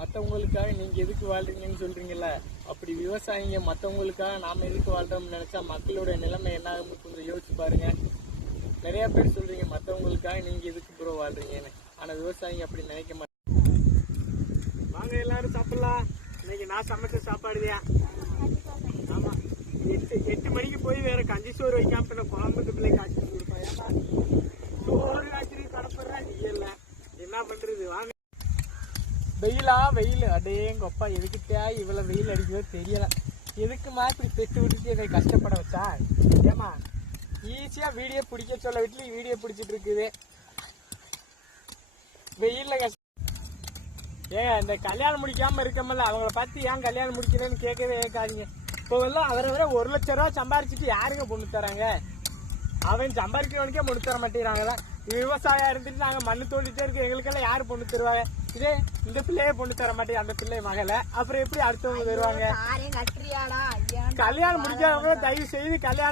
மற்றவங்களுக்காக நீங்கள் எதுக்கு வாழ்றீங்கன்னு சொல்றீங்கல்ல? அப்படி விவசாயிங்க மற்றவங்களுக்காக நாம் எதுக்கு வாழ்கிறோம்னு நினச்சா மக்களோட நிலைமை என்ன ஆகும்னு கொஞ்சம் யோசிச்சு பாருங்க. நிறையா பேர் சொல்கிறீங்க மற்றவங்களுக்காக நீங்கள் எதுக்கு ப்ரோ வாழ்கிறீங்கன்னு ஆனால் விவசாயிங்க அப்படி நினைக்க மாட்டேன் வாங்க எல்லாரும் சாப்பிட்லாம். இன்னைக்கு நான் சமைச்ச சாப்பாடுதியா? ஆமா. எட்டு எட்டு மணிக்கு போய் வேற கஞ்சி சோறு வைக்காம பின்ன குழம்புக்கு பிள்ளை காய்ச்சி கொடுப்பேன் ஏன்னா சோறு காய்ச்சி கடப்படுறா நீ இல்லை. என்ன பண்றது? வாங்க. வெயிலா வெயில். அடேங்கப்பா எதுக்கிட்டே இவ்வளோ வெயில் அடிக்குதோ தெரியல. எதுக்குமா இப்படி பெட்டு விட்டுட்டு என்னை கஷ்டப்பட வச்சா? ஏமா ஈஸியாக வீடியோ பிடிக்க சொல்ல வீட்டில் வீடியோ பிடிச்சிட்டு இருக்குது. வெயிலில் கஷ்ட ஏங்க இந்த கல்யாணம் முடிக்காமல் இருக்கமல்ல அவங்கள பார்த்து ஏன் கல்யாணம் முடிக்கிறேன்னு கேட்கவே கேட்காதீங்க. இப்போ எல்லாம் அவரை வர ஒரு லட்ச ரூபா சம்பாரிச்சிட்டு யாருங்க பொண்ணு தராங்க? அவன் சம்பாதிக்கிறவனுக்கே பொண்ணு தர மாட்டேங்கிறாங்களா விவசாயம் இருந்துட்டு நாங்க மண்ணு தோண்டிட்டே இருக்க எங்களுக்கெல்லாம் யாரு பொண்ணு தருவாங்க? இதே இந்த பிள்ளையே பொண்ணு தர மாட்டேங்க அந்த பிள்ளை மகளை. அப்புறம் எப்படி அடுத்தவங்க ஏன் கல்யாணம் முடிக்காதவங்க தயவு செய்து கல்யாணம்